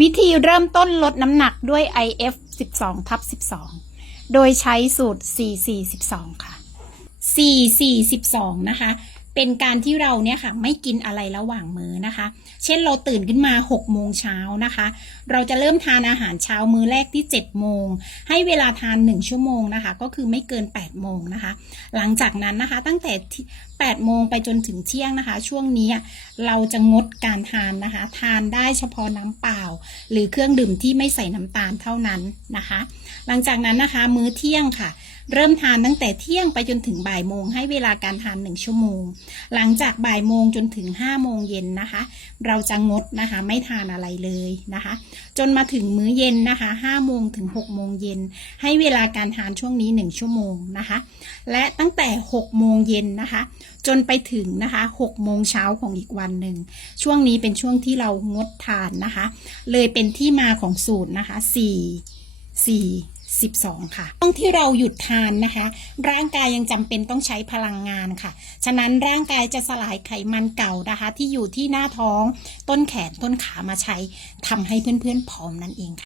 วิธีเริ่มต้นลดน้ำหนักด้วย IF 12ทับ12 โดยใช้สูตร 4412 ค่ะ 4412 นะคะ เป็นการที่เราเนี่ยค่ะไม่กินอะไรระหว่างมื้อนะคะ เช่นเราตื่นขึ้นมา6โมงเช้านะคะ เราจะเริ่มทานอาหารเช้ามื้อแรกที่7โมง ให้เวลาทาน 1 ชั่วโมงนะคะ ก็คือไม่เกิน8โมงนะคะ หลังจากนั้นนะคะตั้งแต่8โมงไปจนถึงเที่ยงนะคะ ช่วงนี้เราจะงดการทานนะคะ ทานได้เฉพาะน้ำเปล่า หรือเครื่องดื่มที่ไม่ใส่น้ำตาลเท่านั้นนะคะ หลังจากนั้นนะคะ มื้อเที่ยงค่ะ เริ่มทานตั้งแต่เที่ยงไปจนถึงบ่ายโมงให้เวลาการทานหนึ่งชั่วโมงหลังจากบ่ายโมงจนถึง5โมงเย็นนะคะ เราจะงดนะคะไม่ทานอะไรเลยนะคะ จนมาถึงมื้อเย็นนะคะ5โมงถึง6โมงเย็นให้เวลาการทานช่วงนี้ 1 ชั่วโมงนะคะ และตั้งแต่6โมงเย็นนะคะ จนไปถึงนะคะ6โมงเช้าของอีกวันหนึ่งช่วงนี้เป็นช่วงที่เรางดทานนะคะ เลยเป็นที่มาของสูตรนะคะ4 4 12 ค่ะต้องที่เราหยุดทานนะคะ ร่างกายยังจำเป็นต้องใช้พลังงานค่ะ ฉะนั้นร่างกายจะสลายไขมันเก่านะคะ ที่อยู่ที่หน้าท้องต้นแขนต้นขามาใช้ทำให้เพื่อนๆผอมนั่นเองค่ะ